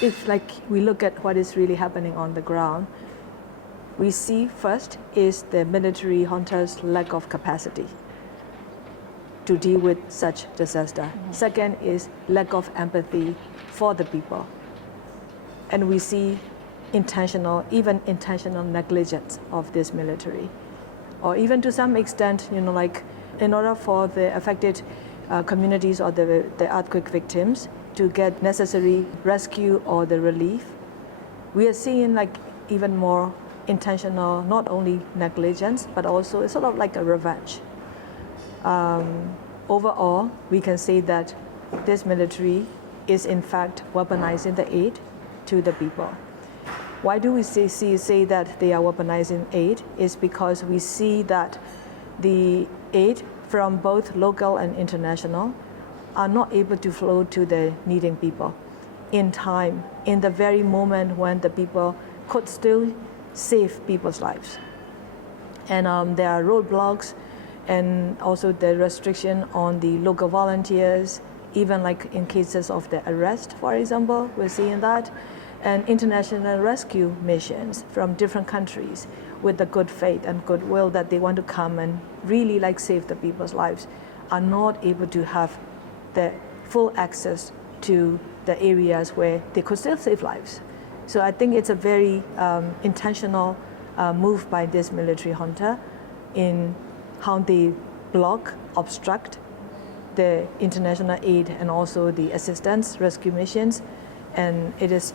if like we look at what is really happening on the ground, we see first is the military junta's lack of capacity to deal with such disaster. Mm-hmm. Second is lack of empathy for the people. And we see even intentional negligence of this military. Or even to some extent, like in order for the affected communities or the earthquake victims to get necessary rescue or the relief, we are seeing like even more intentional, not only negligence, but also it's sort of like a revenge. Overall, we can say that this military is in fact weaponizing the aid to the people. Why do we say that they are weaponizing aid? Is because we see that the aid from both local and international are not able to flow to the needing people in time, in the very moment when the people could still save people's lives. And there are roadblocks and also the restriction on the local volunteers, even like in cases of the arrest, for example, we're seeing that. And international rescue missions from different countries with the good faith and goodwill that they want to come and really like save the people's lives are not able to have the full access to the areas where they could still save lives. So I think it's a very intentional move by this military junta in how they block, obstruct the international aid and also the assistance rescue missions. And it's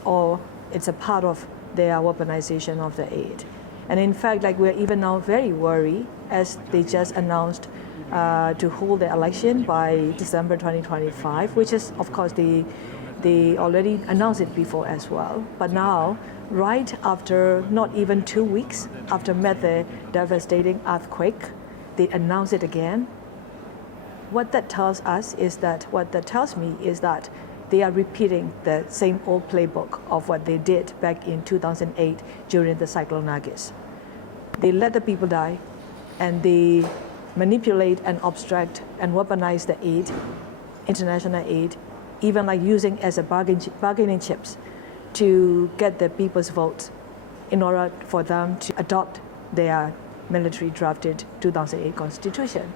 a part of their weaponization of the aid. And in fact, like we're even now very worried as they just announced to hold the election by December 2025, which is, of course, they already announced it before as well. But now, right after not even 2 weeks after the devastating earthquake, they announce it again. What that tells me is that they are repeating the same old playbook of what they did back in 2008 during the Cyclone Nargis. They let the people die, and they manipulate and obstruct and weaponize the aid, international aid, even like using as a bargaining chips to get the people's votes in order for them to adopt their military drafted 2008 constitution.